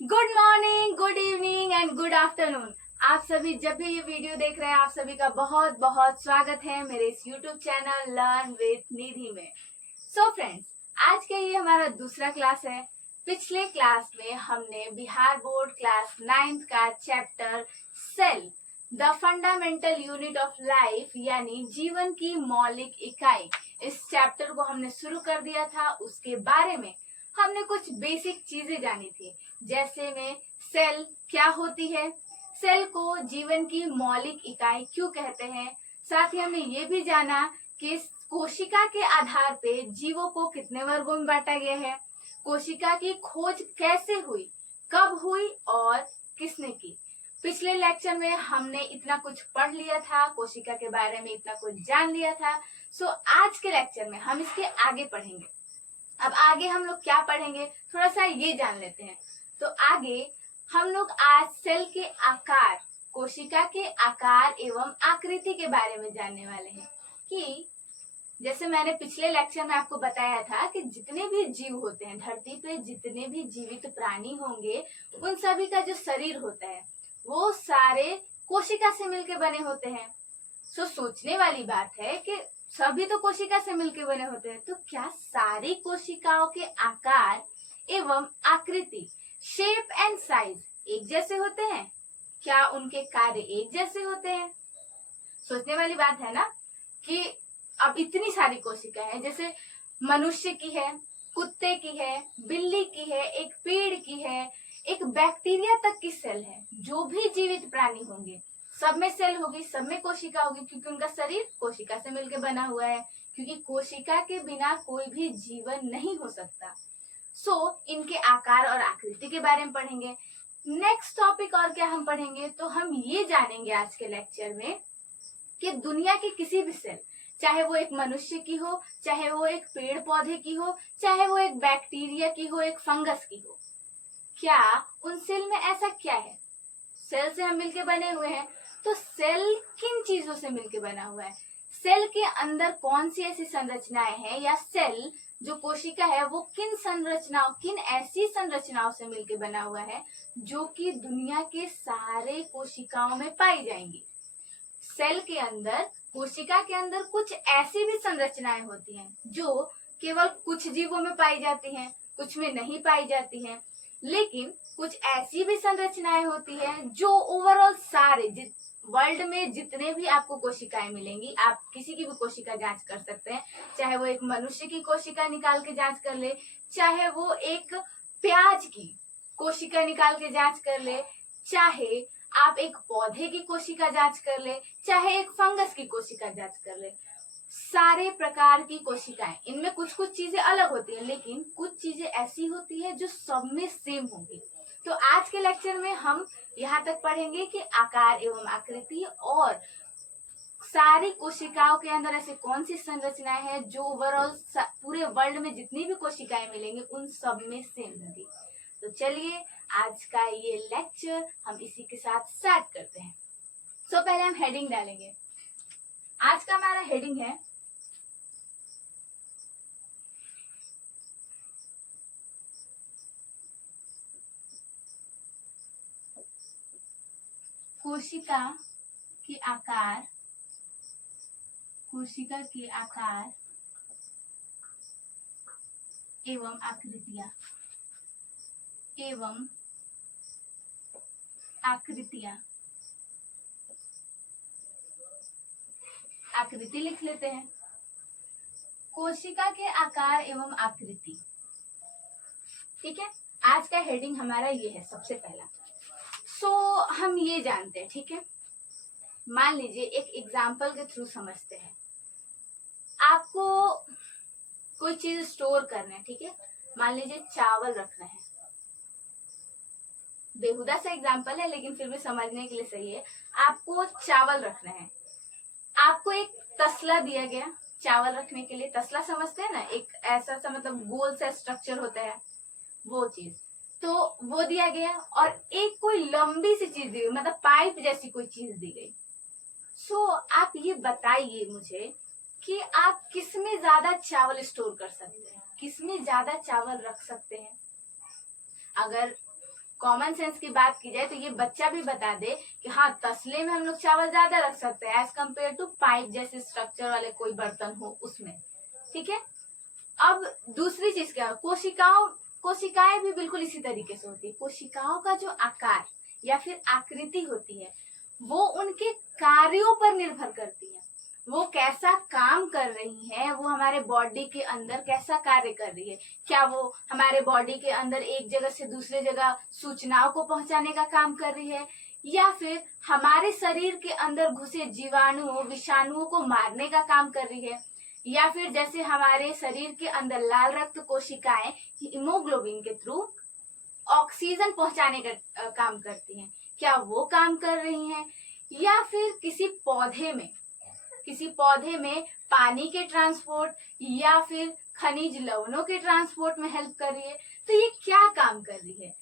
Good morning, good evening and good afternoon. आप सभी जब भी ये वीडियो देख रहे हैं, आप सभी का बहुत बहुत स्वागत है मेरे इस यूट्यूब चैनल लर्न विद निधि में। सो फ्रेंड्स, आज का ये हमारा दूसरा क्लास है। पिछले क्लास में हमने बिहार बोर्ड क्लास 9th का chapter cell the fundamental unit of life यानी जीवन की मौलिक इकाई, इस चैप्टर को हमने शुरू कर दिया था। उसके बारे में हमने कुछ बेसिक चीजें जानी थी, जैसे में सेल क्या होती है, सेल को जीवन की मौलिक इकाई क्यों कहते हैं। साथ ही हमने ये भी जाना कि कोशिका के आधार पे जीवों को कितने वर्गों में बांटा गया है, कोशिका की खोज कैसे हुई, कब हुई और किसने की। पिछले लेक्चर में हमने इतना कुछ पढ़ लिया था, कोशिका के बारे में इतना कुछ जान लिया था। सो आज के लेक्चर में हम इसके आगे पढ़ेंगे। अब आगे हम लोग क्या पढ़ेंगे, थोड़ा सा ये जान लेते हैं। तो आगे हम लोग आज सेल के आकार, कोशिका के आकार एवं आकृति के बारे में जानने वाले हैं। कि जैसे मैंने पिछले लेक्चर में आपको बताया था कि जितने भी जीव होते हैं धरती पे, जितने भी जीवित प्राणी होंगे, उन सभी का जो शरीर होता है वो सारे कोशिका से मिलकर बने होते हैं। सो सोचने वाली बात है कि सभी तो कोशिका से मिलकर बने होते हैं, तो क्या सारी कोशिकाओं के आकार एवं आकृति, शेप एंड साइज एक जैसे होते हैं? क्या उनके कार्य एक जैसे होते हैं? सोचने वाली बात है ना कि अब इतनी सारी कोशिका है, जैसे मनुष्य की है, कुत्ते की है, बिल्ली की है, एक पेड़ की है, एक बैक्टीरिया तक की सेल है। जो भी जीवित प्राणी होंगे सब में सेल होगी, सब में कोशिका होगी, क्योंकि उनका शरीर कोशिका से मिलकर बना हुआ है। क्योंकि कोशिका के बिना कोई भी जीवन नहीं हो सकता। सो इनके आकार और आकृति के बारे में पढ़ेंगे। नेक्स्ट टॉपिक और क्या हम पढ़ेंगे, तो हम ये जानेंगे आज के लेक्चर में कि दुनिया की किसी भी सेल, चाहे वो एक मनुष्य की हो, चाहे वो एक पेड़ पौधे की हो, चाहे वो एक बैक्टीरिया की हो, एक फंगस की हो, क्या उन सेल में ऐसा क्या है? सेल से हम मिलके बने हुए हैं, तो सेल किन चीजों से मिलके बना हुआ है? सेल के अंदर कौन सी ऐसी संरचनाएं हैं, या सेल जो कोशिका है वो किन संरचनाओं, किन ऐसी संरचनाओं से मिलके बना हुआ है जो कि दुनिया के सारे कोशिकाओं में पाई जाएंगी। सेल के अंदर, कोशिका के अंदर कुछ ऐसी भी संरचनाएं होती हैं जो केवल कुछ जीवों में पाई जाती हैं, कुछ में नहीं पाई जाती हैं। लेकिन कुछ ऐसी भी संरचनाएं होती हैं जो ओवरऑल सारे वर्ल्ड में जितने भी आपको कोशिकाएं मिलेंगी, आप किसी की भी कोशिका जांच कर सकते हैं, चाहे वो एक मनुष्य की कोशिका निकाल के जांच कर ले, चाहे वो एक प्याज की कोशिका निकाल के जांच कर ले, चाहे आप एक पौधे की कोशिका जांच कर ले, चाहे एक फंगस की कोशिका जांच कर ले। सारे प्रकार की कोशिकाएं, इनमें कुछ कुछ चीजें अलग होती हैं, लेकिन कुछ चीजें ऐसी होती है जो सब में सेम होंगी। तो आज के लेक्चर में हम यहाँ तक पढ़ेंगे कि आकार एवं आकृति और सारी कोशिकाओं के अंदर ऐसे कौन सी संरचनाएं हैं जो ओवरऑल पूरे वर्ल्ड में जितनी भी कोशिकाएं मिलेंगी उन सब में सेम होंगी। तो चलिए आज का ये लेक्चर हम इसी के साथ स्टार्ट करते हैं। सो पहले हम हेडिंग डालेंगे। आज का हमारा हेडिंग है कोशिका के आकार, कोशिका के आकार एवं आकृतियां, एवं आकृतियां। आकृति लिख लेते हैं। कोशिका के आकार एवं आकृति, ठीक है। आज का हेडिंग हमारा ये है सबसे पहला। सो हम ये जानते हैं, ठीक है। मान लीजिए एक एग्जाम्पल के थ्रू समझते हैं। आपको कोई चीज स्टोर करना है, ठीक है। मान लीजिए चावल रखना है। बेहुदा सा एग्जाम्पल है लेकिन फिर भी समझने के लिए सही है। आपको चावल रखना है, आपको एक तसला दिया गया चावल रखने के लिए। तसला समझते हैं ना, एक ऐसा सा मतलब गोल सा स्ट्रक्चर होता है, वो चीज। तो वो दिया गया और एक कोई लंबी सी चीज दी गई, मतलब पाइप जैसी कोई चीज दी गई। सो आप ये बताइए मुझे कि आप किसमें ज्यादा चावल स्टोर कर सकते हैं, किसमें ज्यादा चावल रख सकते हैं। अगर कॉमन सेंस की बात की जाए तो ये बच्चा भी बता दे कि हाँ तसले में हम लोग चावल ज्यादा रख सकते हैं एज कम्पेयर टू पाइप जैसे स्ट्रक्चर वाले कोई बर्तन हो उसमें। ठीक है। अब दूसरी चीज क्या, कोशिकाएं भी बिल्कुल इसी तरीके से होती है। कोशिकाओं का जो आकार या फिर आकृति होती है वो उनके कार्यों पर निर्भर करती है। वो कैसा काम कर रही है, वो हमारे बॉडी के अंदर कैसा कार्य कर रही है। क्या वो हमारे बॉडी के अंदर एक जगह से दूसरे जगह सूचनाओं को पहुंचाने का काम कर रही है, या फिर हमारे शरीर के अंदर घुसे जीवाणुओं विषाणुओं को मारने का काम कर रही है, या फिर जैसे हमारे शरीर के अंदर लाल रक्त कोशिकाएं हीमोग्लोबिन के थ्रू ऑक्सीजन पहुंचाने का काम करती हैं, क्या वो काम कर रही हैं, या फिर किसी पौधे में पानी के ट्रांसपोर्ट या फिर खनिज लवणों के ट्रांसपोर्ट में हेल्प कर रही है, तो ये क्या काम कर रही है।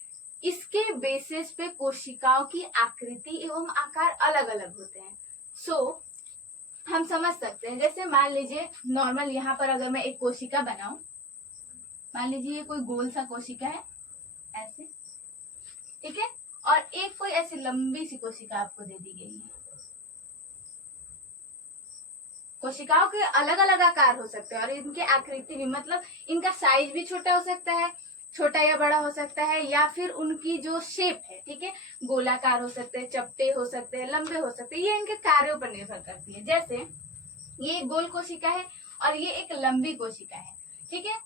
इसके बेसिस पे कोशिकाओं की आकृति एवं आकार अलग अलग होते हैं। सो हम समझ सकते हैं, जैसे मान लीजिए नॉर्मल यहाँ पर अगर मैं एक कोशिका बनाऊं, मान लीजिए ये कोई गोल सा कोशिका है ऐसे, ठीक है, और एक कोई ऐसी लंबी सी कोशिका आपको दे दी गई है। कोशिकाओं के अलग अलग आकार हो सकते हैं और इनके आकृति भी, मतलब इनका साइज भी छोटा हो सकता है, छोटा या बड़ा हो सकता है, या फिर उनकी जो शेप है, ठीक है, गोलाकार हो सकते हैं, चपटे हो सकते हैं, लंबे हो सकते हैं, ये इनके कार्यों पर निर्भर करती है। जैसे ये एक गोल कोशिका है और ये एक लंबी कोशिका है, ठीक है।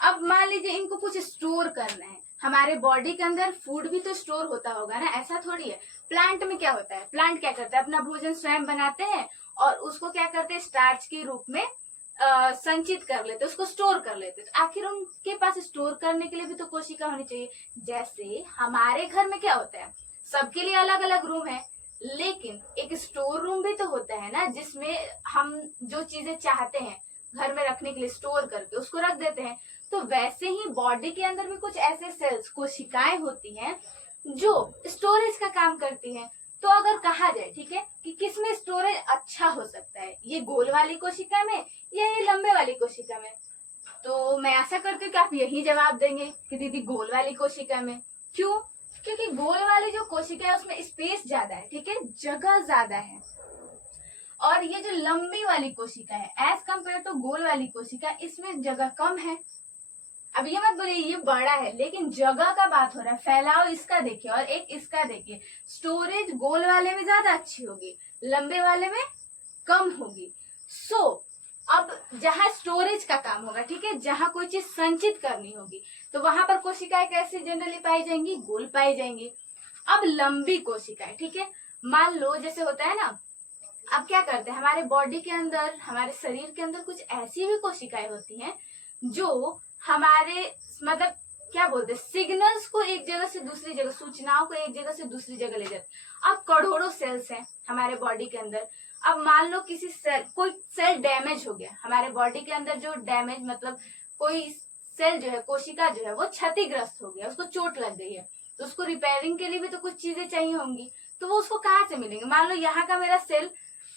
अब मान लीजिए इनको कुछ स्टोर करना है, हमारे बॉडी के अंदर फूड भी तो स्टोर होता होगा ना, ऐसा थोड़ी है। प्लांट में क्या होता है, प्लांट क्या करता है, अपना भोजन स्वयं बनाते हैं और उसको क्या करते हैं स्टार्च के रूप में संचित कर लेते, उसको स्टोर कर लेते। तो आखिर उनके पास स्टोर करने के लिए भी तो कोशिका होनी चाहिए। जैसे हमारे घर में क्या होता है, सबके लिए अलग अलग रूम है, लेकिन एक स्टोर रूम भी तो होता है ना, जिसमें हम जो चीजें चाहते हैं घर में रखने के लिए स्टोर करके उसको रख देते हैं। तो वैसे ही बॉडी के अंदर भी कुछ ऐसे सेल्स कोशिकाएं होती हैं जो स्टोरेज का काम करती हैं। तो अगर कहा जाए, ठीक है, कि किसमें स्टोरेज अच्छा हो सकता है, ये गोल वाली कोशिका में या ये लंबे वाली कोशिका में, तो मैं आशा करती हूँ कि आप यही जवाब देंगे कि दीदी गोल वाली कोशिका में। क्यों? क्योंकि गोल वाली जो कोशिका है उसमें स्पेस ज्यादा है, ठीक है, जगह ज्यादा है। और ये जो लंबी वाली कोशिका है एज कम्पेयर टू गोल वाली कोशिका, इसमें जगह कम है। अब ये मत बोलिए ये बड़ा है, लेकिन जगह का बात हो रहा है, फैलाव इसका देखिए और एक इसका देखिए, स्टोरेज गोल वाले में ज्यादा अच्छी होगी, लंबे वाले में कम होगी। सो अब जहां स्टोरेज का काम होगा, ठीक है, जहां कोई चीज संचित करनी होगी, तो वहां पर कोशिकाएं कैसी जनरली पाई जाएंगी, गोल पाई जाएंगी। अब लंबी कोशिकाएं, ठीक है, मान लो जैसे होता है ना, अब क्या करते हैं हमारे बॉडी के अंदर, हमारे शरीर के अंदर कुछ ऐसी भी कोशिकाएं होती हैं जो हमारे मतलब क्या बोलते हैं सिग्नल्स को एक जगह से दूसरी जगह, सूचनाओं को एक जगह से दूसरी जगह ले जाते। अब करोड़ों सेल्स हैं हमारे बॉडी के अंदर। अब मान लो कोई सेल डैमेज हो गया, हमारे बॉडी के अंदर जो डैमेज मतलब कोई सेल जो है, कोशिका जो है वो क्षतिग्रस्त हो गया, उसको चोट लग गई है, तो उसको रिपेयरिंग के लिए भी तो कुछ चीजें चाहिए होंगी, तो वो उसको कहाँ से मिलेंगे। मान लो यहाँ का मेरा सेल,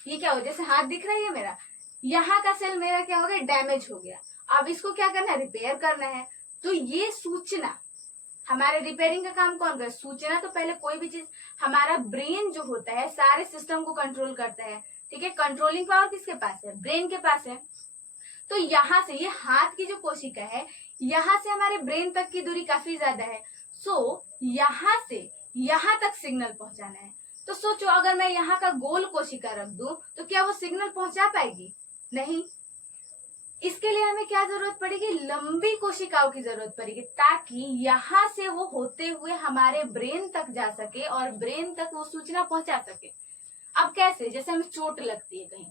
ये क्या हो, जैसे हाथ दिख रहा है ये मेरा, यहाँ का सेल मेरा क्या हो गया, डैमेज हो गया। अब इसको क्या करना है, रिपेयर करना है। तो ये सूचना, हमारे रिपेयरिंग का काम कौन करे, सूचना। तो पहले कोई भी चीज, हमारा ब्रेन जो होता है सारे सिस्टम को कंट्रोल करता है, ठीक है, कंट्रोलिंग पावर किसके पास है, ब्रेन के पास है। तो यहाँ से ये हाथ की जो कोशिका है, यहाँ से हमारे ब्रेन तक की दूरी काफी ज्यादा है। सो यहाँ से यहाँ तक सिग्नल पहुंचाना है। तो सोचो अगर मैं यहाँ का गोल कोशिका रख दूं तो क्या वो सिग्नल पहुंचा पाएगी, नहीं। इसके लिए हमें क्या जरूरत पड़ेगी, लंबी कोशिकाओं की जरूरत पड़ेगी, ताकि यहाँ से वो होते हुए हमारे ब्रेन तक जा सके और ब्रेन तक वो सूचना पहुंचा सके। अब कैसे, जैसे हमें चोट लगती है कहीं,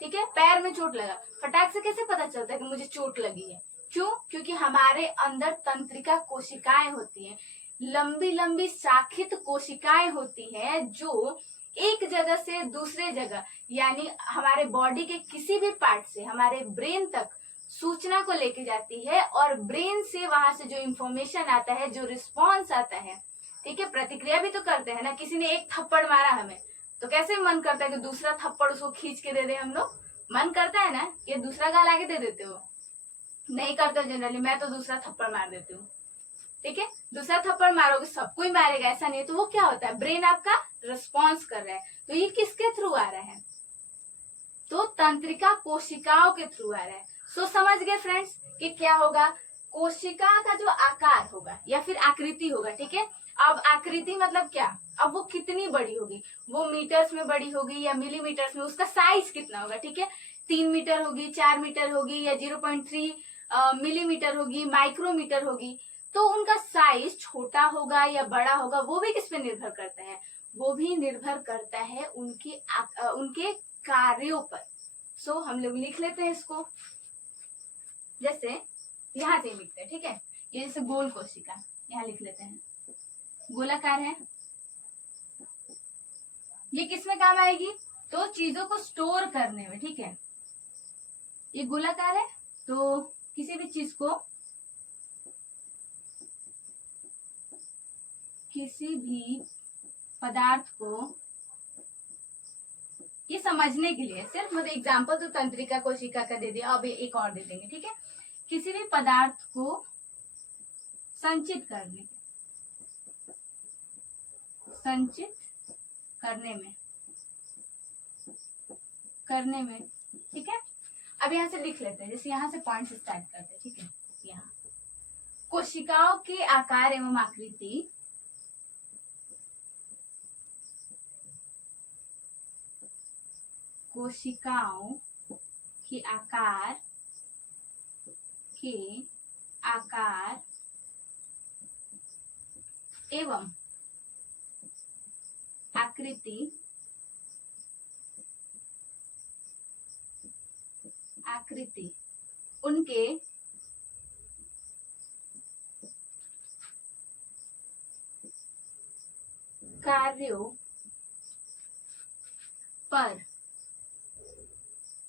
ठीक है, पैर में चोट लगा, फटाक से कैसे पता चलता है कि मुझे चोट लगी है, क्यों, क्योंकि हमारे अंदर तंत्रिका कोशिकाएं होती हैं, लंबी लंबी शाखित कोशिकाएं होती हैं जो एक जगह से दूसरे जगह, यानी हमारे बॉडी के किसी भी पार्ट से हमारे ब्रेन तक सूचना को लेके जाती है, और ब्रेन से वहां से जो इंफॉर्मेशन आता है, जो रिस्पॉन्स आता है, ठीक है, प्रतिक्रिया भी तो करते हैं ना। किसी ने एक थप्पड़ मारा हमें, तो कैसे मन करता है कि दूसरा थप्पड़ उसको खींच के दे दे, हम लोग मन करता है ना, ये दूसरा गाल आगे दे देते हो, नहीं करते जनरली, मैं तो दूसरा थप्पड़ मार देती हूँ, ठीक है, दूसरा थप्पड़ मारोगे सबको ही मारेगा ऐसा नहीं है, तो वो क्या होता है, ब्रेन आपका रिस्पॉन्स कर रहा है। तो ये किसके थ्रू आ रहा है, तो तंत्रिका कोशिकाओं के थ्रू आ रहा है। सो समझ गए फ्रेंड्स कि क्या होगा, कोशिका का जो आकार होगा या फिर आकृति होगा, ठीक है। अब आकृति मतलब क्या, अब वो कितनी बड़ी होगी, वो मीटर्स में बड़ी होगी या मिलीमीटर्स में, उसका साइज कितना होगा, ठीक है। 3 मीटर होगी, 4 मीटर होगी या 0.3 मिलीमीटर होगी, माइक्रोमीटर होगी। तो उनका साइज छोटा होगा या बड़ा होगा, वो भी किस पे निर्भर करता है, वो भी निर्भर करता है उनके कार्यों पर। सो हम लोग लिख लेते हैं इसको, जैसे यहाँ से लिखते हैं, ठीक है। ये जैसे गोल कोशिका यहाँ लिख लेते हैं, गोलाकार है, ये किसमें काम आएगी, तो चीजों को स्टोर करने में, ठीक है। ये गोलाकार है तो किसी भी चीज को, किसी भी पदार्थ को, ये समझने के लिए सिर्फ मतलब एग्जाम्पल तो तंत्रिका कोशिका का दे दिया, अब एक और दे देंगे, ठीक है। किसी भी पदार्थ को संचित करने में, ठीक है। अब यहाँ से लिख लेते हैं, जैसे यहाँ से पॉइंट से स्टार्ट करते हैं, ठीक है। यहाँ कोशिकाओं के आकार एवं आकृति कोशिकाओं के आकार एवं आकृति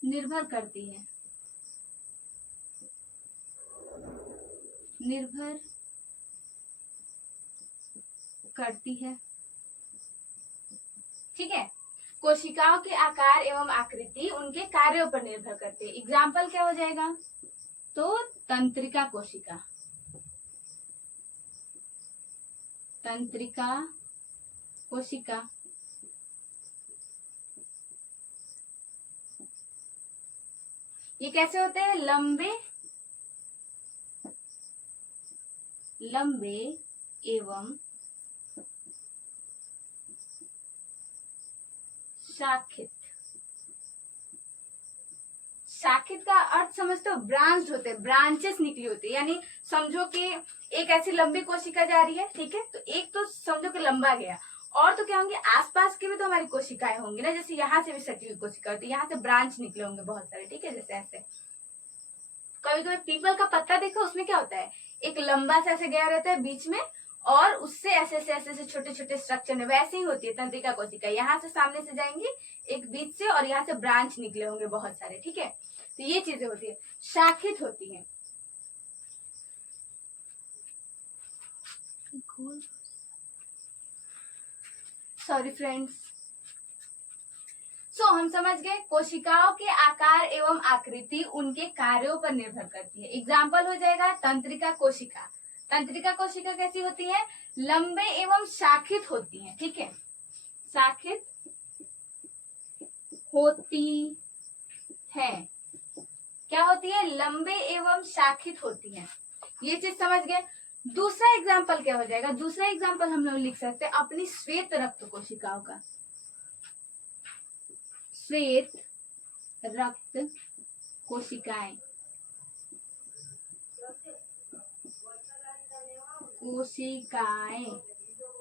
उनके कार्यों पर निर्भर करती है, ठीक है। कोशिकाओं के आकार एवं आकृति उनके कार्यों पर निर्भर करती है। एग्जाम्पल क्या हो जाएगा, तो तंत्रिका कोशिका ये कैसे होते हैं, लंबे एवं शाखित का अर्थ समझते हो, ब्रांच होते हैं, ब्रांचेस निकली होती है। यानी समझो कि एक ऐसी लंबी कोशिका जा रही है, ठीक है, तो एक तो समझो कि लंबा गया, और तो क्या होंगे, आसपास की भी तो हमारी कोशिकाएं होंगी ना, जैसे यहाँ से भी सटी हुई कोशिका होती है, यहाँ से ब्रांच निकले होंगे बहुत सारे, ठीक है। जैसे ऐसे कभी कभी पीपल का पत्ता देखो, उसमें क्या होता है, एक लंबा सा ऐसे गया रहता है बीच में, और उससे ऐसे छोटे छोटे स्ट्रक्चर में, वैसे ही होती है तंत्रिका कोशिका। यहाँ से सामने से जाएंगी एक बीच से, और यहाँ से ब्रांच निकले होंगे बहुत सारे, ठीक है। तो ये चीजें होती है, शाखित होती है। Sorry friends. सो हम समझ गए, कोशिकाओं के आकार एवं आकृति उनके कार्यों पर निर्भर करती है। एग्जाम्पल हो जाएगा तंत्रिका कोशिका। तंत्रिका कोशिका कैसी होती है, लंबे एवं शाखित होती है, ठीक है, शाखित होती है। क्या होती है, लंबे एवं शाखित होती है। ये चीज समझ गए। दूसरा एग्जाम्पल क्या हो जाएगा, दूसरा एग्जाम्पल हम लोग लिख सकते हैं अपनी श्वेत रक्त कोशिकाओं का। श्वेत रक्त कोशिकाएं,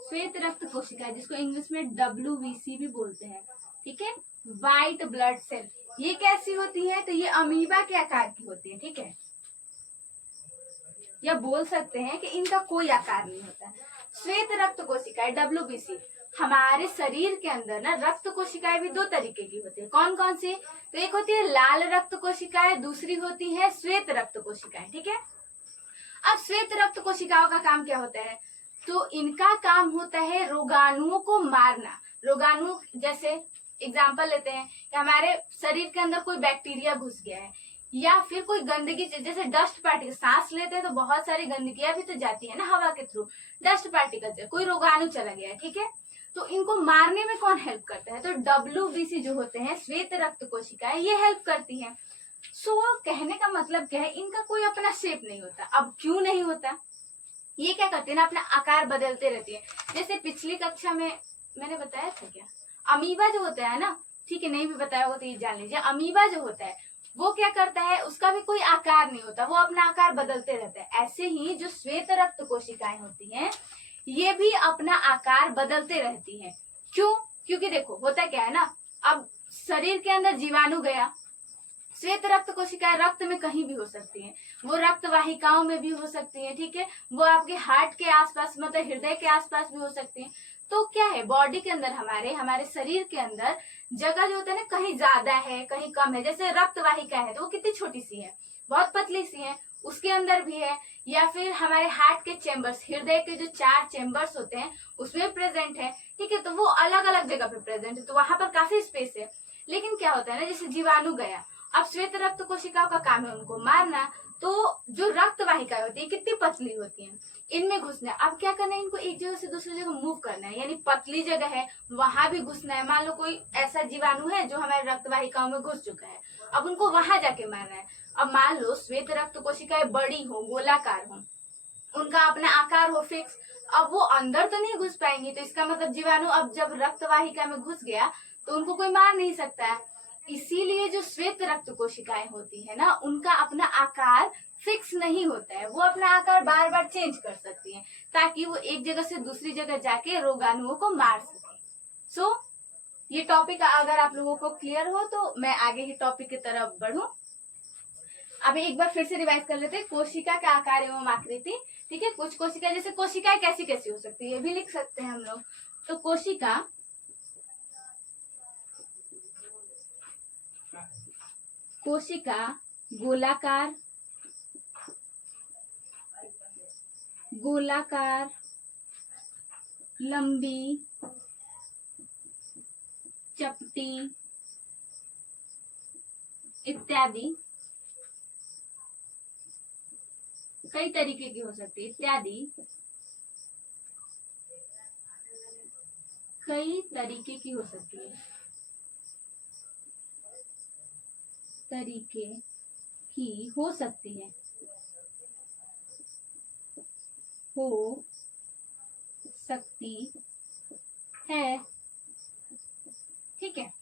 श्वेत रक्त कोशिकाएं जिसको इंग्लिश में WBC भी बोलते हैं, ठीक है, व्हाइट ब्लड सेल। ये कैसी होती है, तो ये अमीबा के आकार की होती है, ठीक है, या बोल सकते हैं कि इनका कोई आकार नहीं होता। श्वेत रक्त कोशिकाएं WBC, हमारे शरीर के अंदर ना रक्त कोशिकाएं भी 2 तरीके की होती है। कौन कौन सी, तो एक होती है लाल रक्त कोशिकाएं, दूसरी होती है श्वेत रक्त कोशिकाएं, ठीक है। अब श्वेत रक्त कोशिकाओं का काम क्या होता है, तो इनका काम होता है रोगाणुओं को मारना। रोगाणु जैसे एग्जाम्पल लेते हैं कि हमारे शरीर के अंदर कोई बैक्टीरिया घुस गया है, या फिर कोई गंदगी, जैसे डस्ट पार्टिकल, सांस लेते हैं तो बहुत सारी गंदगियां भी तो जाती है ना हवा के थ्रू, डस्ट पार्टिकल से कोई रोगाणु चला गया है, ठीक है, तो इनको मारने में कौन हेल्प करता है? तो WBC जो होते हैं, श्वेत रक्त कोशिकाएं, ये हेल्प करती है। सो कहने का मतलब क्या है, इनका कोई अपना शेप नहीं होता। अब क्यों नहीं होता? ये क्या करते हैं ना, अपना आकार बदलते रहती है। जैसे पिछली कक्षा में मैंने बताया था क्या, अमीबा जो होता है ना, ठीक है, नहीं भी बताया होगा तो ये जान लीजिए, अमीबा जो होता है वो क्या करता है, उसका भी कोई आकार नहीं होता, वो अपना आकार बदलते रहता है। ऐसे ही जो श्वेत रक्त कोशिकाएं होती हैं, ये भी अपना आकार बदलते रहती हैं। क्यों? क्योंकि देखो होता क्या है ना, अब शरीर के अंदर जीवाणु गया, श्वेत रक्त कोशिकाएं रक्त में कहीं भी हो सकती हैं, वो रक्त वाहिकाओं में भी हो सकती हैं, ठीक है, वो आपके हार्ट के आसपास, मतलब हृदय के आसपास भी हो सकती हैं। तो क्या है, बॉडी के अंदर, हमारे शरीर के अंदर जगह जो होता है ना, कहीं ज्यादा है कहीं कम है। जैसे रक्त वाहिका है तो वो कितनी छोटी सी है, बहुत पतली सी है, उसके अंदर भी है। या फिर हमारे हार्ट के चेम्बर्स, हृदय के जो 4 चेम्बर्स होते हैं उसमें प्रेजेंट है, ठीक है, तो वो अलग अलग जगह पे प्रेजेंट है, तो वहां पर काफी स्पेस है। लेकिन क्या होता है ना, जैसे जीवाणु गया, अब श्वेत रक्त कोशिकाओं का काम है उनको मारना, तो जो रक्त वाहिकाएं होती है कितनी पतली होती हैं, इनमें घुसना है। अब क्या करना है, इनको एक जगह से दूसरी जगह मूव करना है, यानी पतली जगह है वहां भी घुसना है। मान लो कोई ऐसा जीवाणु है जो हमारे रक्त वाहिकाओं में घुस चुका है, अब उनको वहां जाके मारना है। अब मान लो श्वेत रक्त कोशिकाएं बड़ी हो, गोलाकार हो, उनका अपना आकार हो फिक्स, अब वो अंदर तो नहीं घुस पाएंगी, तो इसका मतलब जीवाणु अब जब रक्त वाहिका में घुस गया तो उनको कोई मार नहीं सकता है। इसीलिए जो श्वेत रक्त कोशिकाएं होती है ना, उनका अपना आकार फिक्स नहीं होता है, वो अपना आकार बार बार चेंज कर सकती हैं ताकि वो एक जगह से दूसरी जगह जाके रोगाणुओं को मार सके। सो ये टॉपिक अगर आप लोगों को क्लियर हो तो मैं आगे ही टॉपिक की तरफ बढ़ूं। अभी एक बार फिर से रिवाइज कर लेते हैं, कोशिका का आकार एवं आकृति, ठीक है। कुछ कोशिका, जैसे कोशिकाएं कैसी कैसी हो सकती है ये भी लिख सकते हैं हम लोग। तो कोशिका गोलाकार, लंबी, चपटी इत्यादि, कई तरीके की हो सकती है, इत्यादि कई तरीके की हो सकती है, तरीके की हो सकती है, हो सकती है, ठीक है।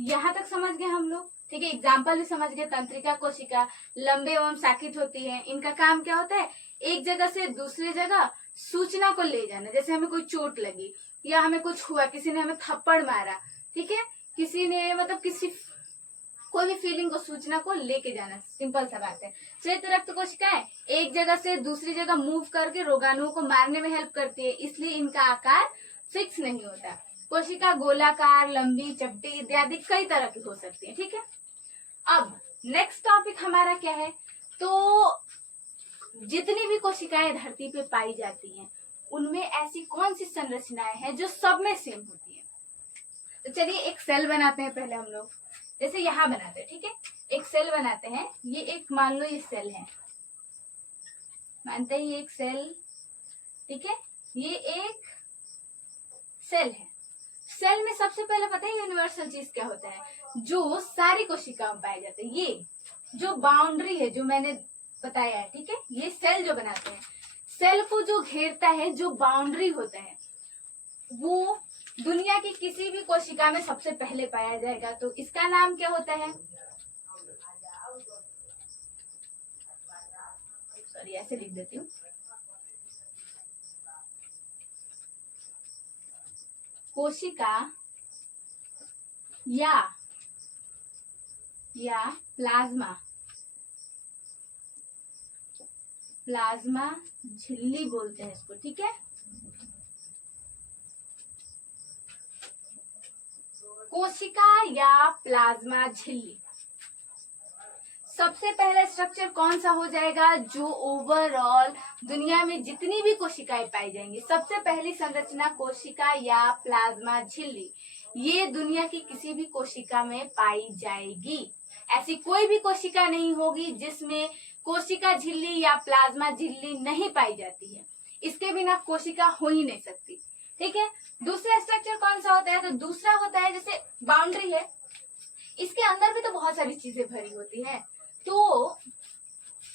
यहाँ तक समझ गए हम लोग, ठीक है। एग्जाम्पल भी समझ गए। तंत्रिका कोशिका लंबे एवं शाखित होती है, इनका काम क्या होता है, एक जगह से दूसरी जगह सूचना को ले जाना। जैसे हमें कोई चोट लगी या हमें कुछ हुआ, किसी ने हमें थप्पड़ मारा, ठीक है, किसी ने मतलब कोई भी फीलिंग को, सूचना को लेके जाना, सिंपल सा बात है। श्वेत रक्त कोशिकाएं एक जगह से दूसरी जगह मूव करके रोगाणुओं को मारने में हेल्प करती है, इसलिए इनका आकार फिक्स नहीं होता। कोशिका गोलाकार, लंबी, चपटी इत्यादि कई तरह की हो सकती है, ठीक है। अब नेक्स्ट टॉपिक हमारा क्या है, तो जितनी भी कोशिकाएं धरती पे पाई जाती हैं उनमें ऐसी कौन सी संरचनाएं हैं जो सब में सेम होती है। तो चलिए एक सेल बनाते हैं पहले हम लोग, जैसे यहाँ बनाते हैं, ठीक है, एक सेल बनाते हैं। ये एक, मान लो ये सेल है, मानते हैं ये एक सेल, ठीक है, ये एक सेल है। सेल में सबसे पहले पता है यूनिवर्सल चीज क्या होता है, जो सारी कोशिकाओं में पाए जाते हैं, ये जो बाउंड्री है जो मैंने बताया है, ठीक है, ये सेल जो बनाते हैं, सेल को जो घेरता है, जो बाउंड्री होता है, वो दुनिया की किसी भी कोशिका में सबसे पहले पाया जाएगा। तो इसका नाम क्या होता है, सॉरी ऐसे लिख देती हूँ, कोशिका या प्लाज्मा झिल्ली बोलते हैं इसको, ठीक है। कोशिका या प्लाज्मा झिल्ली, सबसे पहला स्ट्रक्चर कौन सा हो जाएगा, जो ओवरऑल दुनिया में जितनी भी कोशिकाएं पाई जाएंगी, सबसे पहली संरचना कोशिका या प्लाज्मा झिल्ली, ये दुनिया की किसी भी कोशिका में पाई जाएगी। ऐसी कोई भी कोशिका नहीं होगी जिसमें कोशिका झिल्ली या प्लाज्मा झिल्ली नहीं पाई जाती है। इसके बिना कोशिका हो ही नहीं सकती। ठीक है, दूसरा स्ट्रक्चर कौन सा होता है? तो दूसरा होता है जैसे बाउंड्री है, इसके अंदर भी तो बहुत सारी चीजें भरी होती है, तो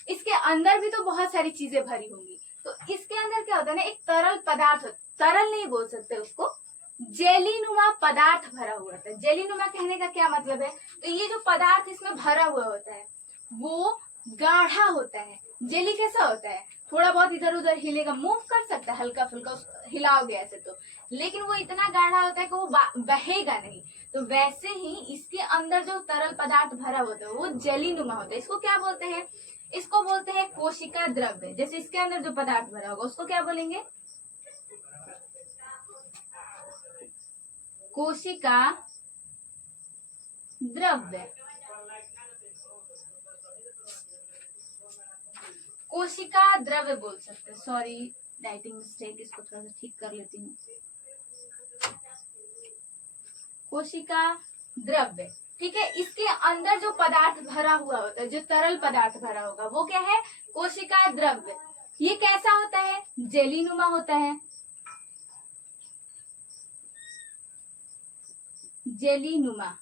इसके अंदर भी तो बहुत सारी चीजें भरी होंगी। तो इसके अंदर क्या होता है ना, एक तरल पदार्थ, तरल नहीं बोल सकते उसको, जेलीनुमा पदार्थ भरा हुआ होता है। जेलीनुमा कहने का क्या मतलब है? तो ये जो पदार्थ इसमें भरा हुआ होता है वो गाढ़ा होता है। जेली कैसा होता है? थोड़ा बहुत इधर उधर हिलेगा, मूव कर सकता है, हल्का फुल्का हिलाओगे ऐसे तो, लेकिन वो इतना गाढ़ा होता है कि वो बहेगा नहीं। तो वैसे ही इसके अंदर जो तरल पदार्थ भरा होता है वो जेलीनुमा होता है। इसको क्या बोलते हैं? इसको बोलते हैं कोशिका द्रव्य। जैसे इसके अंदर जो पदार्थ भरा होगा उसको क्या बोलेंगे? कोशिका द्रव्य। कोशिका द्रव्य बोल सकते हैं। सॉरी, राइटिंग मिस्टेक, इसको थोड़ा सा ठीक कर लेती हूँ। कोशिका द्रव्य, ठीक है। इसके अंदर जो पदार्थ भरा हुआ होता है, जो तरल पदार्थ भरा होगा वो क्या है? कोशिका द्रव्य। ये कैसा होता है? जेलीनुमा होता है। जेलीनुमा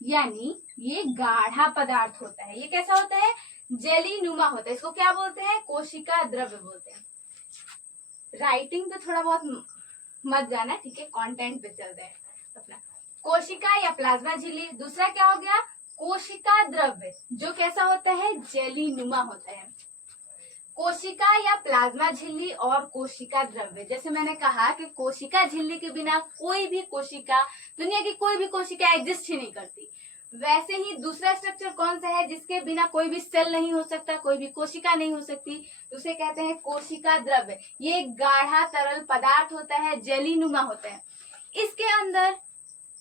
यानी ये गाढ़ा पदार्थ होता है। ये कैसा होता है? जेलीनुमा होता है। इसको क्या बोलते हैं? कोशिका द्रव्य बोलते हैं। राइटिंग पे थोड़ा बहुत मत जाना, ठीक है, कंटेंट पे चलते हैं अपना। कोशिका या प्लाज्मा झिल्ली। दूसरा क्या हो गया? कोशिका द्रव्य, जो कैसा होता है? जेलीनुमा होता है। कोशिका या प्लाज्मा झिल्ली और कोशिका द्रव्य। जैसे मैंने कहा कि कोशिका झिल्ली के बिना कोई भी कोशिका, दुनिया की कोई भी कोशिका एग्जिस्ट ही नहीं करती। वैसे ही दूसरा स्ट्रक्चर कौन सा है जिसके बिना कोई भी सेल नहीं हो सकता, कोई भी कोशिका नहीं हो सकती? उसे कहते हैं कोशिका द्रव्य। ये एक गाढ़ा तरल पदार्थ होता है, जेलीनुमा होता है। इसके अंदर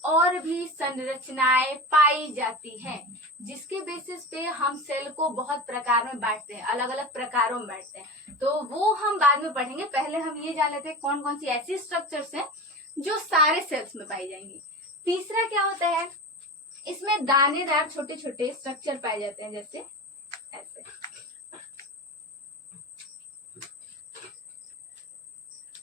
और भी संरचनाएं पाई जाती हैं, जिसके बेसिस पे हम सेल को बहुत प्रकार में बांटते हैं, अलग अलग प्रकारों में बांटते हैं। तो वो हम बाद में पढ़ेंगे। पहले हम ये जान लेते हैं कौन कौन सी ऐसी स्ट्रक्चर्स हैं जो सारे सेल्स में पाई जाएंगी। तीसरा क्या होता है? इसमें दानेदार छोटे छोटे स्ट्रक्चर पाए जाते हैं, जैसे ऐसे।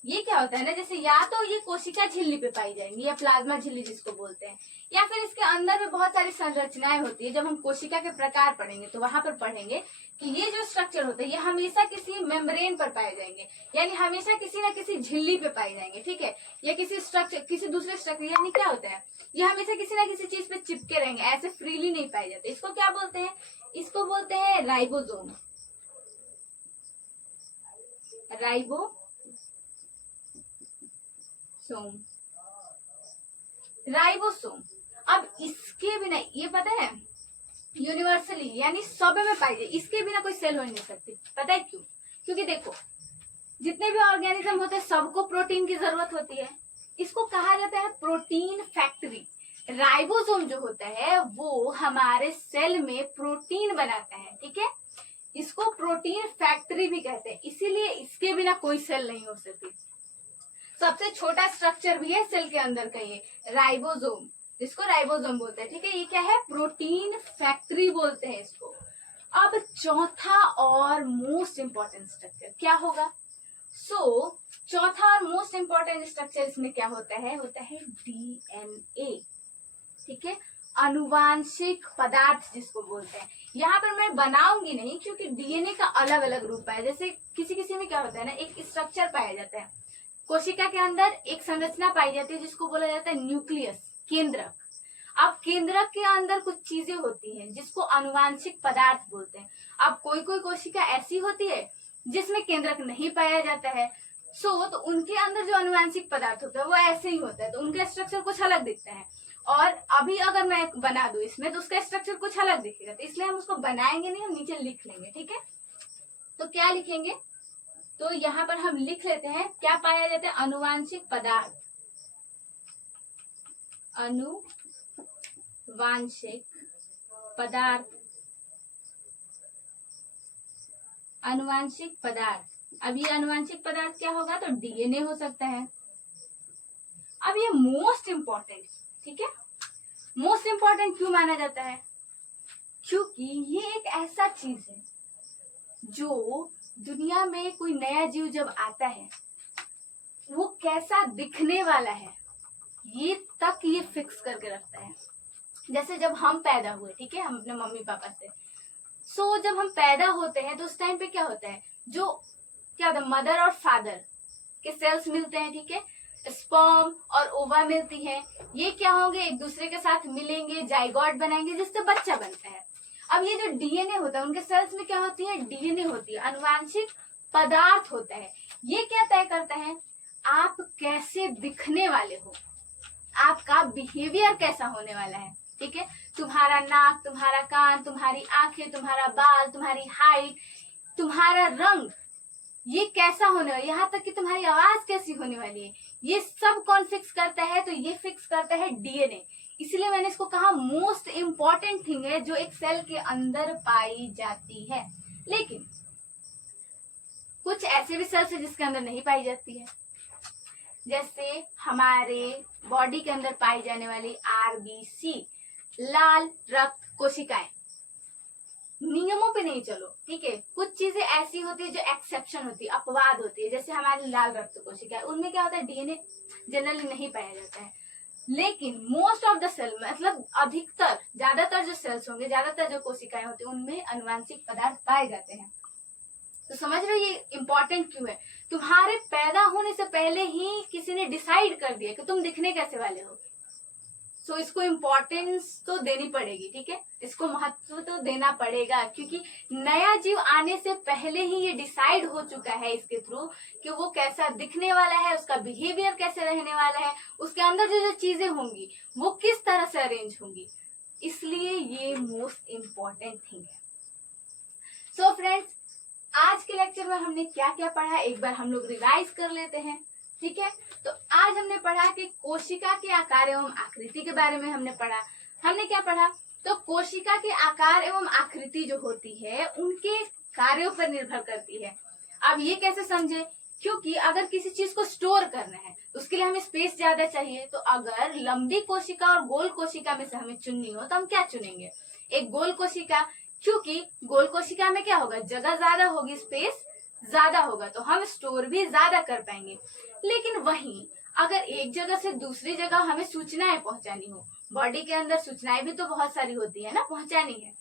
ये क्या होता है ना, जैसे या तो ये कोशिका झिल्ली पे पाई जाएंगी या प्लाज्मा झिल्ली जिसको बोलते हैं, या फिर इसके अंदर में बहुत सारी संरचनाएं होती है। जब हम कोशिका के प्रकार पढ़ेंगे तो वहां पर पढ़ेंगे कि ये जो स्ट्रक्चर होता है ये हमेशा किसी मेम्ब्रेन पर पाए जाएंगे, यानी हमेशा किसी ना किसी झिल्ली पे पाए जाएंगे, ठीक है, या किसी स्ट्रक्चर, किसी दूसरे स्ट्रक्चर, यानी क्या होता है, ये हमेशा किसी ना किसी चीज पे चिपके रहेंगे, ऐसे फ्रीली नहीं पाए जाते। इसको क्या बोलते हैं? इसको बोलते हैं राइबोसोम। राइबोसोम। राइबोसोम। अब इसके बिना, ये पता है, यूनिवर्सली यानी सब में पाई जाए, इसके बिना कोई सेल हो नहीं सकती। पता है क्यों? क्योंकि देखो, जितने भी ऑर्गेनिज्म होते हैं सबको प्रोटीन की जरूरत होती है। इसको कहा जाता है प्रोटीन फैक्ट्री। राइबोसोम जो होता है वो हमारे सेल में प्रोटीन बनाता है, ठीक है, इसको प्रोटीन फैक्ट्री भी कहते हैं। इसीलिए इसके बिना कोई सेल नहीं हो सकती। सबसे छोटा स्ट्रक्चर भी है सेल के अंदर का, ये राइबोसोम, जिसको राइबोसोम बोलते हैं, ठीक है। ये क्या है? प्रोटीन फैक्ट्री बोलते हैं इसको। अब चौथा और मोस्ट इंपॉर्टेंट स्ट्रक्चर क्या होगा? चौथा और मोस्ट इंपॉर्टेंट स्ट्रक्चर इसमें क्या होता है? होता है डीएनए, ठीक है, अनुवांशिक पदार्थ जिसको बोलते हैं। यहाँ पर मैं बनाऊंगी नहीं क्योंकि डीएनए का अलग अलग रूप है। जैसे किसी किसी में क्या होता है ना, एक स्ट्रक्चर पाया जाता है, कोशिका के अंदर एक संरचना पाई जाती है जिसको बोला जाता है न्यूक्लियस, केंद्रक। अब केंद्रक के अंदर कुछ चीजें होती हैं जिसको अनुवांशिक पदार्थ बोलते हैं। अब कोई कोई कोशिका ऐसी होती है जिसमें केंद्रक नहीं पाया जाता है, तो उनके अंदर जो अनुवांशिक पदार्थ होता है वो ऐसे ही होता है, तो उनका स्ट्रक्चर कुछ अलग दिखता है। और अभी अगर मैं बना दूं इसमें तो उसका स्ट्रक्चर कुछ अलग दिखेगा, तो इसलिए हम उसको बनाएंगे नहीं, हम नीचे लिख लेंगे, ठीक है। तो क्या लिखेंगे? तो यहाँ पर हम लिख लेते हैं क्या पाया जाता है? अनुवांशिक पदार्थ। अनुवांशिक पदार्थ। अनुवांशिक पदार्थ। अब ये अनुवांशिक पदार्थ क्या होगा? तो डीएनए हो सकता है। अब ये मोस्ट इंपॉर्टेंट, ठीक है, मोस्ट इंपॉर्टेंट क्यों माना जाता है? क्योंकि ये एक ऐसा चीज है जो दुनिया में कोई नया जीव जब आता है वो कैसा दिखने वाला है ये तक ये फिक्स करके रखता है। जैसे जब हम पैदा हुए, ठीक है, हम अपने मम्मी पापा से, सो जब हम पैदा होते हैं तो उस टाइम पे क्या होता है, जो क्या होता है, मदर और फादर के सेल्स मिलते हैं, ठीक है, स्पर्म और ओवा मिलती है, ये क्या होंगे, एक दूसरे के साथ मिलेंगे, जाइगोट बनाएंगे जिससे बच्चा बनता है। अब ये जो डीएनए होता है उनके सेल्स में क्या होती है, डीएनए होती है, अनुवांशिक पदार्थ होता है। ये क्या तय करता है आप कैसे दिखने वाले हो, आपका बिहेवियर कैसा होने वाला है, ठीक है, तुम्हारा नाक, तुम्हारा कान, तुम्हारी आंखें, तुम्हारा बाल, तुम्हारी हाइट, तुम्हारा रंग, ये कैसा होने वाला है, यहाँ तक कि तुम्हारी आवाज कैसी होने वाली है, ये सब कौन फिक्स करता है, तो ये फिक्स करता है डीएनए। इसलिए मैंने इसको कहा मोस्ट इम्पॉर्टेंट थिंग है जो एक सेल के अंदर पाई जाती है। लेकिन कुछ ऐसे भी सेल्स है जिसके अंदर नहीं पाई जाती है, जैसे हमारे बॉडी के अंदर पाई जाने वाली आरबीसी, लाल रक्त कोशिकाएं। नियमों पे नहीं चलो, ठीक है, कुछ चीजें ऐसी होती है जो एक्सेप्शन होती है, अपवाद होती है, जैसे हमारी लाल रक्त कोशिकाएं, उनमें क्या होता है डीएनए जनरली नहीं पाया जाता है। लेकिन मोस्ट ऑफ द सेल, मतलब अधिकतर, ज्यादातर जो सेल्स होंगे, ज्यादातर जो कोशिकाएं होती है उनमें अनुवांशिक पदार्थ पाए जाते हैं। तो समझ रहे हो ये इंपॉर्टेंट क्यों है, तुम्हारे पैदा होने से पहले ही किसी ने डिसाइड कर दिया कि तुम दिखने कैसे वाले हो। सो इसको इम्पोर्टेंस तो देनी पड़ेगी, ठीक है, इसको महत्व तो देना पड़ेगा, क्योंकि नया जीव आने से पहले ही ये डिसाइड हो चुका है इसके थ्रू कि वो कैसा दिखने वाला है, उसका बिहेवियर कैसे रहने वाला है, उसके अंदर जो जो चीजें होंगी वो किस तरह से अरेंज होंगी। इसलिए ये मोस्ट इम्पॉर्टेंट थिंग है। सो फ्रेंड्स, आज के लेक्चर में हमने क्या क्या पढ़ा एक बार हम लोग रिवाइज कर लेते हैं, ठीक है। तो आज हमने पढ़ा कि कोशिका के आकार एवं आकृति के बारे में हमने पढ़ा। हमने क्या पढ़ा, तो कोशिका के आकार एवं आकृति जो होती है उनके कार्यों पर निर्भर करती है। अब ये कैसे समझे, क्योंकि अगर किसी चीज को स्टोर करना है तो उसके लिए हमें स्पेस ज्यादा चाहिए। तो अगर लंबी कोशिका और गोल कोशिका में से हमें चुननी हो तो हम क्या चुनेंगे, एक गोल कोशिका, क्योंकि गोल कोशिका में क्या होगा, जगह ज्यादा होगी, स्पेस ज्यादा होगा, तो हम स्टोर भी ज्यादा कर पाएंगे। लेकिन वहीं अगर एक जगह से दूसरी जगह हमें सूचनाएं पहुंचानी हो, बॉडी के अंदर सूचनाएं भी तो बहुत सारी होती है ना, पहुंचानी है,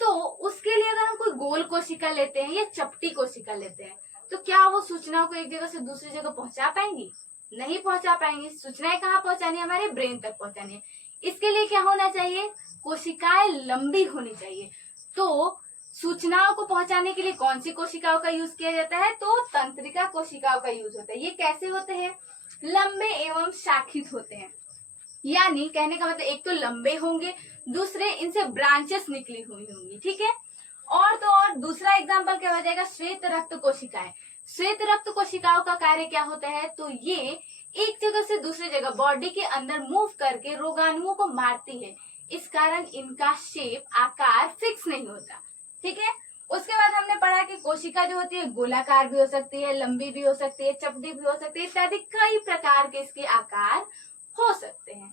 तो उसके लिए अगर हम कोई गोल कोशिका लेते हैं या चपटी कोशिका लेते हैं तो क्या वो सूचनाओं को एक जगह से दूसरी जगह पहुंचा पाएंगी, नहीं पहुंचा पाएंगी। सूचनाएं कहाँ पहुंचानी है, हमारे ब्रेन तक पहुंचानी है। इसके लिए क्या होना चाहिए, कोशिकाएं लंबी होनी चाहिए। तो सूचनाओं को पहुंचाने के लिए कौन सी कोशिकाओं का यूज किया जाता है, तो तंत्रिका कोशिकाओं का यूज होता है। ये कैसे होते हैं, लंबे एवं शाखित होते हैं, यानी कहने का मतलब एक तो लंबे होंगे, दूसरे इनसे ब्रांचेस निकली हुई होंगी, ठीक है। और तो और दूसरा एग्जांपल क्या हो जाएगा, श्वेत रक्त कोशिकाएं। श्वेत रक्त कोशिकाओं का कार्य क्या होता है, तो ये एक जगह से दूसरी जगह बॉडी के अंदर मूव करके रोगाणुओं को मारती है। इस कारण इनका शेप, आकार फिक्स नहीं होता, ठीक है। उसके बाद हमने पढ़ा कि कोशिका जो होती है गोलाकार भी हो सकती है, लंबी भी हो सकती है, चपटी भी हो सकती है, इत्यादि कई प्रकार के इसके आकार हो सकते हैं।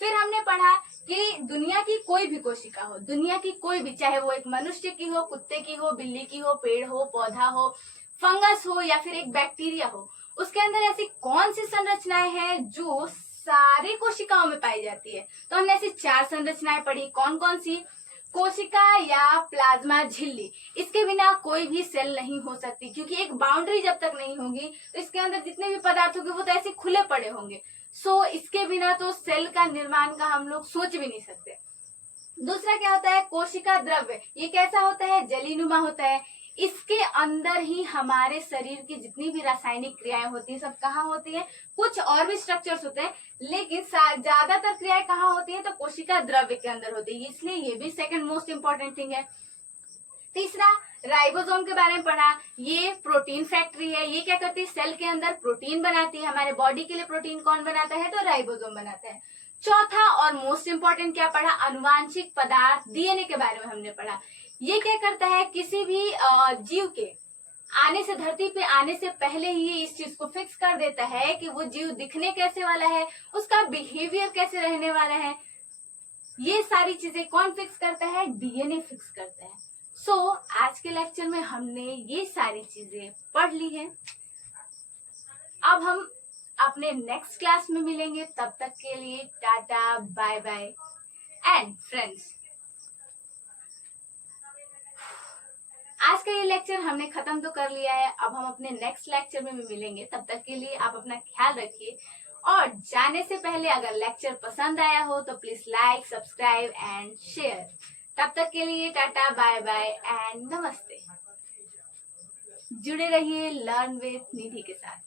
फिर हमने पढ़ा कि दुनिया की कोई भी कोशिका हो, दुनिया की कोई भी, चाहे वो एक मनुष्य की हो, कुत्ते की हो, बिल्ली की हो, पेड़ हो, पौधा हो, फंगस हो या फिर एक बैक्टीरिया हो, उसके अंदर ऐसी कौन सी संरचनाएं हैं जो सारी कोशिकाओं में पाई जाती है। तो हमने ऐसी 4 संरचनाएं पढ़ी। कौन कौन सी, कोशिका या प्लाज्मा झिल्ली, इसके बिना कोई भी सेल नहीं हो सकती, क्योंकि एक बाउंड्री जब तक नहीं होगी तो इसके अंदर जितने भी पदार्थ होंगे वो तो ऐसे खुले पड़े होंगे। सो इसके बिना तो सेल का निर्माण का हम लोग सोच भी नहीं सकते। दूसरा क्या होता है, कोशिका द्रव्य, ये कैसा होता है, जलीनुमा होता है। इसके अंदर ही हमारे शरीर की जितनी भी रासायनिक क्रियाएं होती है सब कहाँ होती है, कुछ और भी स्ट्रक्चर्स होते हैं लेकिन ज्यादातर क्रियाएं कहाँ होती है, तो कोशिका द्रव्य के अंदर होती है, इसलिए ये भी सेकंड मोस्ट इंपॉर्टेंट थिंग है। तीसरा, राइबोसोम के बारे में पढ़ा, ये प्रोटीन फैक्ट्री है। ये क्या करती है, सेल के अंदर प्रोटीन बनाती है। हमारे बॉडी के लिए प्रोटीन कौन बनाता है, तो राइबोसोम बनाता है। चौथा और मोस्ट इंपॉर्टेंट क्या पढ़ा, अनुवांशिक पदार्थ, डीएनए के बारे में हमने पढ़ा। ये क्या करता है, किसी भी जीव के आने से, धरती पे आने से पहले ही इस चीज को फिक्स कर देता है कि वो जीव दिखने कैसे वाला है, उसका बिहेवियर कैसे रहने वाला है। ये सारी चीजें कौन फिक्स करता है? डीएनए फिक्स करता है। सो आज के लेक्चर में हमने ये सारी चीजें पढ़ ली हैं। अब हम अपने नेक्स्ट क्लास में मिलेंगे, तब तक के लिए tata bye bye and friends. आज का ये लेक्चर हमने खत्म तो कर लिया है, अब हम अपने नेक्स्ट लेक्चर में मिलेंगे। तब तक के लिए आप अपना ख्याल रखिए और जाने से पहले अगर लेक्चर पसंद आया हो तो please like, subscribe and share. तब तक के लिए टाटा बाय बाय एंड नमस्ते। जुड़े रहिए लर्न विथ निधि के साथ।